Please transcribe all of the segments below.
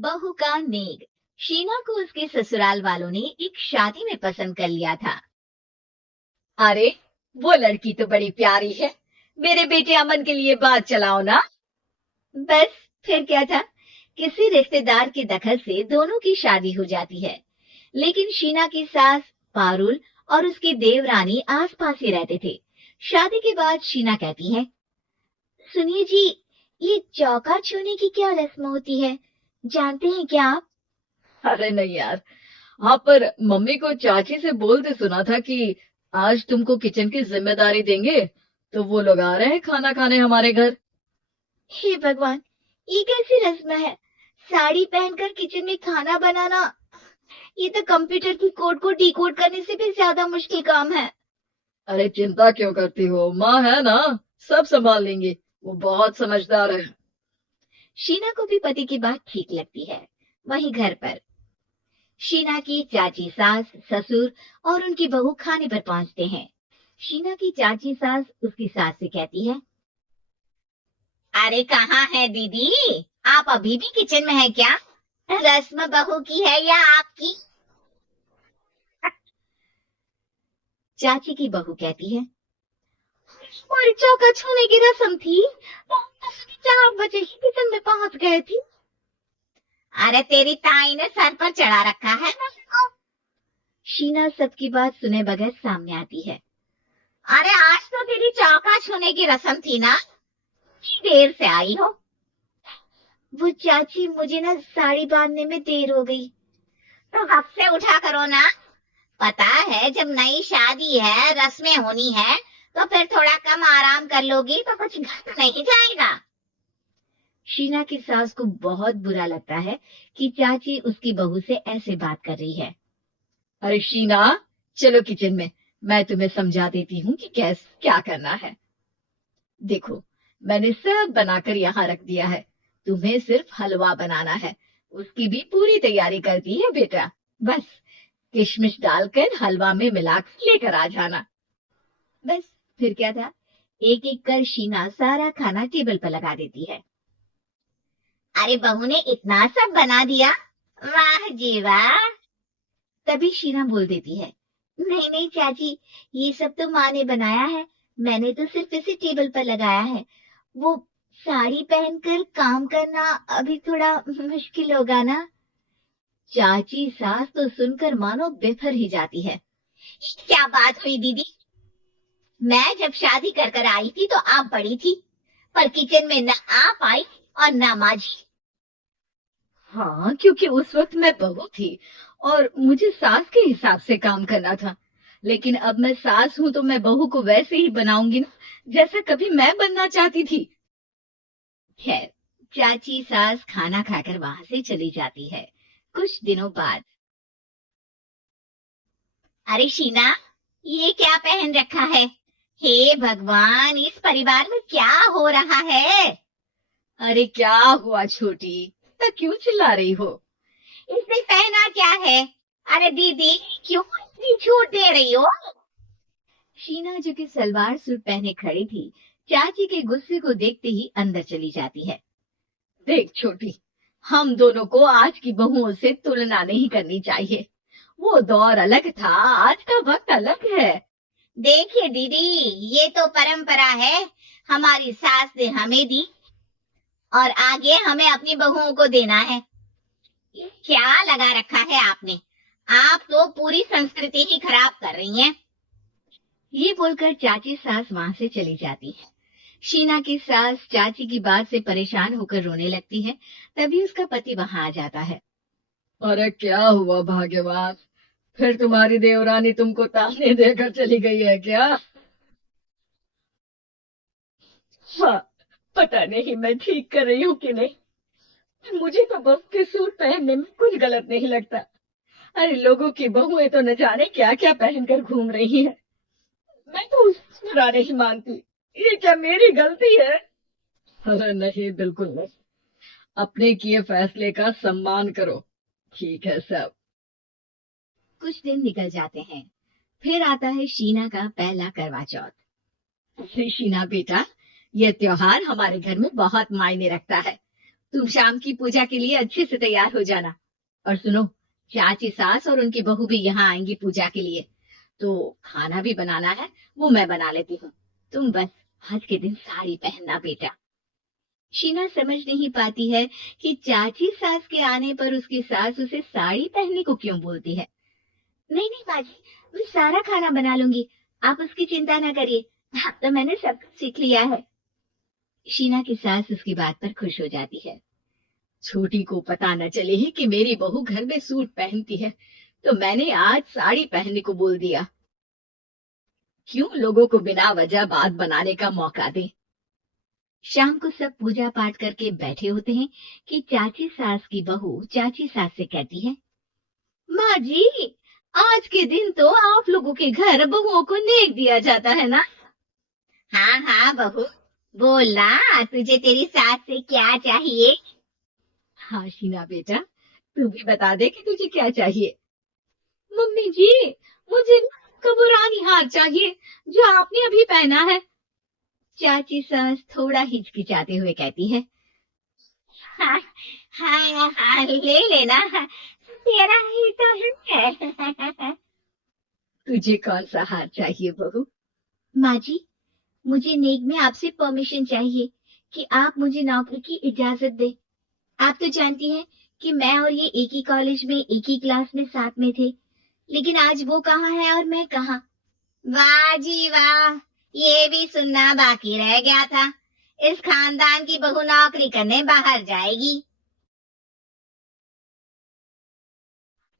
बहू का नेग। शीना को उसके ससुराल वालों ने एक शादी में पसंद कर लिया था। अरे, वो लड़की तो बड़ी प्यारी है। मेरे बेटे अमन के लिए बात चलाओ ना। बस फिर क्या था, किसी रिश्तेदार के दखल से दोनों की शादी हो जाती है। लेकिन शीना की सास पारुल और उसकी देवरानी आसपास ही रहते थे। शादी के बाद शीना कहती है, सुनिए जी, ये चौका छूने की क्या रस्म होती है, जानते हैं क्या आप? अरे नहीं यार। हाँ, पर मम्मी को चाची से बोलते सुना था कि आज तुमको किचन की जिम्मेदारी देंगे, तो वो लोग आ रहे हैं खाना खाने हमारे घर। हे भगवान, ये कैसी रस्म है? साड़ी पहनकर किचन में खाना बनाना, ये तो कंप्यूटर की कोड को डिकोड करने से भी ज्यादा मुश्किल काम है। अरे चिंता क्यों करती हो, माँ है ना, सब संभाल लेंगे। वो बहुत समझदार है। शीना को भी पति की बात ठीक लगती है। वहीं घर पर शीना की चाची सास, ससुर और उनकी बहू खाने पर पहुंचते हैं। शीना की चाची सास उसकी सास से कहती है, अरे कहाँ है दीदी, आप अभी भी किचन में है क्या? रस्म बहू की है या आपकी? चाची की बहू कहती है, हमारी चौका छूने की रस्म थी तो हम तो सुबह 4 बजे ही किचन में पहुंच गए थे। अरे तेरी ताई ने सर पर चढ़ा रखा है रस्म को। शीना सबकी बात सुने बगैर सामने आती है। अरे आज तो तेरी चौका छूने की रस्म थी ना, देर से आई हो। वो चाची, मुझे ना साड़ी बांधने में देर हो गई। तो हक से उठा करो ना, पता है जब नई शादी है, रस्में होनी है, तो फिर थोड़ा कम आराम कर लोगी तो कुछ घट नहीं जाएगा। शीना की सास को बहुत बुरा लगता है कि चाची उसकी बहू से ऐसे बात कर रही है। अरे शीना, चलो किचन में, मैं तुम्हें समझा देती हूँ कि कैसे क्या करना है। देखो, मैंने सब बनाकर यहाँ रख दिया है। तुम्हें सिर्फ हलवा बनाना है। उसकी भी पूरी तैयारी कर दी है बेटा। बस किशमिश डालकर हलवा में मिलाकर लेकर आ जाना। बस फिर क्या था, एक एक कर शीना सारा खाना टेबल पर लगा देती है। अरे बहू ने इतना सब बना दिया, वाह जी वाह। तभी शीना बोल देती है, नहीं नहीं चाची, ये सब तो माँ ने बनाया है, मैंने तो सिर्फ इसे टेबल पर लगाया है। वो साड़ी पहनकर काम करना अभी थोड़ा मुश्किल होगा ना। चाची सास तो सुनकर मानो बिफर ही जाती है। क्या बात हुई दीदी, मैं जब शादी कर कर आई थी तो आप बड़ी थी, पर किचन में न आप आई और न माँ जी। हाँ, क्योंकि उस वक्त मैं बहू थी और मुझे सास के हिसाब से काम करना था। लेकिन अब मैं सास हूं तो मैं बहू को वैसे ही बनाऊंगी ना, जैसा कभी मैं बनना चाहती थी। खैर, चाची सास खाना खाकर वहां से चली जाती है। कुछ दिनों बाद, अरे शीना, ये क्या पहन रखा है? हे भगवान, इस परिवार में क्या हो रहा है? अरे क्या हुआ छोटी, तो क्यों चिल्ला रही हो? इसने पहना क्या है? अरे दीदी, क्यों इतनी छूट दे रही हो? शीना जो कि सलवार सूट पहने खड़ी थी, चाची के गुस्से को देखते ही अंदर चली जाती है। देख छोटी, हम दोनों को आज की बहुओं से तुलना नहीं करनी चाहिए। वो दौर अलग था, आज का वक्त अलग है। देखिए दीदी, ये तो परंपरा है, हमारी सास ने हमें दी और आगे हमें अपनी बहुओं को देना है। क्या लगा रखा है आपने? आप तो पूरी संस्कृति ही खराब कर रही हैं। ये बोलकर चाची सास वहां से चली जाती है। शीना की सास चाची की बात से परेशान होकर रोने लगती है। तभी उसका पति वहां आ जाता है। अरे क्या हुआ भाग्यवान, फिर तुम्हारी देवरानी तुमको ताने देकर चली गई है क्या? हाँ, पता नहीं मैं ठीक कर रही हूँ कि नहीं। मुझे तो बहू के सूट पहनने में कुछ गलत नहीं लगता। अरे लोगों की बहुएं तो न जाने क्या क्या पहनकर घूम रही हैं। मैं तो उसकी बुरा नहीं मानती। ये क्या मेरी गलती है? अरे नहीं, बिल्कुल नहीं। अपने किए फैसले का सम्मान करो। ठीक है सब। कुछ दिन निकल जाते हैं। फिर आता है शीना का पहला करवा चौथ। अरे शीना बेटा, ये त्योहार हमारे घर में बहुत मायने रखता है। तुम शाम की पूजा के लिए अच्छे से तैयार हो जाना। और सुनो, चाची सास और उनकी बहू भी यहाँ आएंगी पूजा के लिए, तो खाना भी बनाना है, वो मैं बना लेती हूँ। तुम बस आज के दिन साड़ी पहनना बेटा। शीना समझ नहीं पाती है कि चाची सास के आने पर उसकी सास उसे साड़ी पहनने को क्यों बोलती है। नहीं नहीं बाजी, मैं सारा खाना बना लूंगी, आप उसकी चिंता ना करिए, अब तो मैंने सब कुछ सीख लिया है। शीना की सास उसकी बात पर खुश हो जाती है। छोटी को पता न चले ही कि मेरी बहू घर में सूट पहनती है, तो मैंने आज साड़ी पहनने को बोल दिया। क्यों लोगों को बिना वजह बात बनाने का मौका दें। शाम को सब पूजा पाठ करके बैठे होते हैं कि चाची सास की बहू चाची सास से कहती है, माँ जी, आज के दिन तो आप लोगों के घर बहुओं को नेक दिया जाता है ना। हाँ हाँ बहू, बोलना, तुझे तेरी सास से क्या चाहिए। हाँ शीना बेटा, तू भी बता दे कि तुझे क्या चाहिए। मम्मी जी, मुझे कबूरानी हार चाहिए जो आपने अभी पहना है। चाची सास थोड़ा हिचकिचाते हुए कहती है, हाँ हाँ हाँ ले लेना, तेरा ही तो है। तुझे कौन सा हार चाहिए बहू। माँ जी, मुझे नेक में आपसे परमिशन चाहिए कि आप मुझे नौकरी की इजाजत दे। आप तो जानती हैं कि मैं और ये एक ही कॉलेज में एक ही क्लास में साथ में थे, लेकिन आज वो कहाँ है और मैं कहाँ। वाह जी वाह, ये भी सुनना बाकी रह गया था, इस खानदान की बहू नौकरी करने बाहर जाएगी।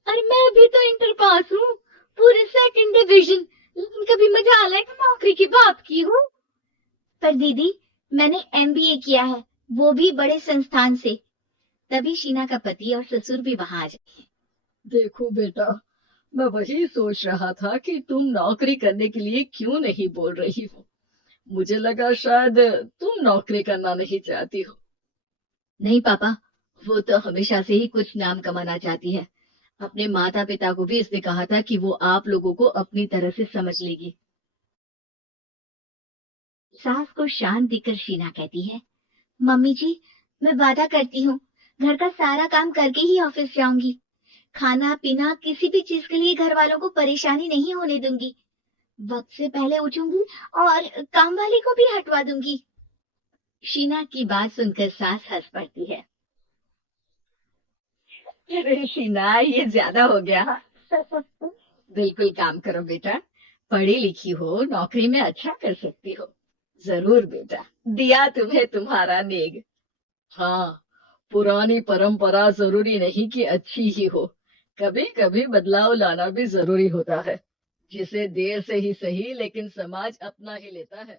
अरे मैं भी तो इंटर पास हूँ, पूरे सेकंड डिवीजन, लेकिन कभी मजाल है कि नौकरी की बात की हूँ। पर दीदी, मैंने एमबीए किया है, वो भी बड़े संस्थान से। तभी शीना का पति और ससुर भी वहां आ जाते हैं। देखो बेटा, मैं वही सोच रहा था कि तुम नौकरी करने के लिए क्यों नहीं बोल रही हो। मुझे लगा शायद तुम नौकरी करना नहीं चाहती हो। नहीं पापा, वो तो हमेशा से ही कुछ नाम कमाना चाहती है। अपने माता पिता को भी इसने कहा था कि वो आप लोगों को अपनी तरह से समझ लेगी। सास को शांत देकर शीना कहती है, मम्मी जी, मैं वादा करती हूँ, घर का सारा काम करके ही ऑफिस जाऊंगी। खाना पीना किसी भी चीज के लिए घर वालों को परेशानी नहीं होने दूंगी। वक्त से पहले उठूंगी और काम वाली को भी हटवा दूंगी। शीना की बात सुनकर सास हंस पड़ती है। अरे शीना, ये ज्यादा हो गया। बिल्कुल काम करो बेटा, पढ़ी लिखी हो, नौकरी में अच्छा कर सकती हो। जरूर बेटा, दिया तुम्हें तुम्हारा नेग। हाँ, पुरानी परंपरा जरूरी नहीं कि अच्छी ही हो, कभी कभी बदलाव लाना भी जरूरी होता है, जिसे देर से ही सही लेकिन समाज अपना ही लेता है।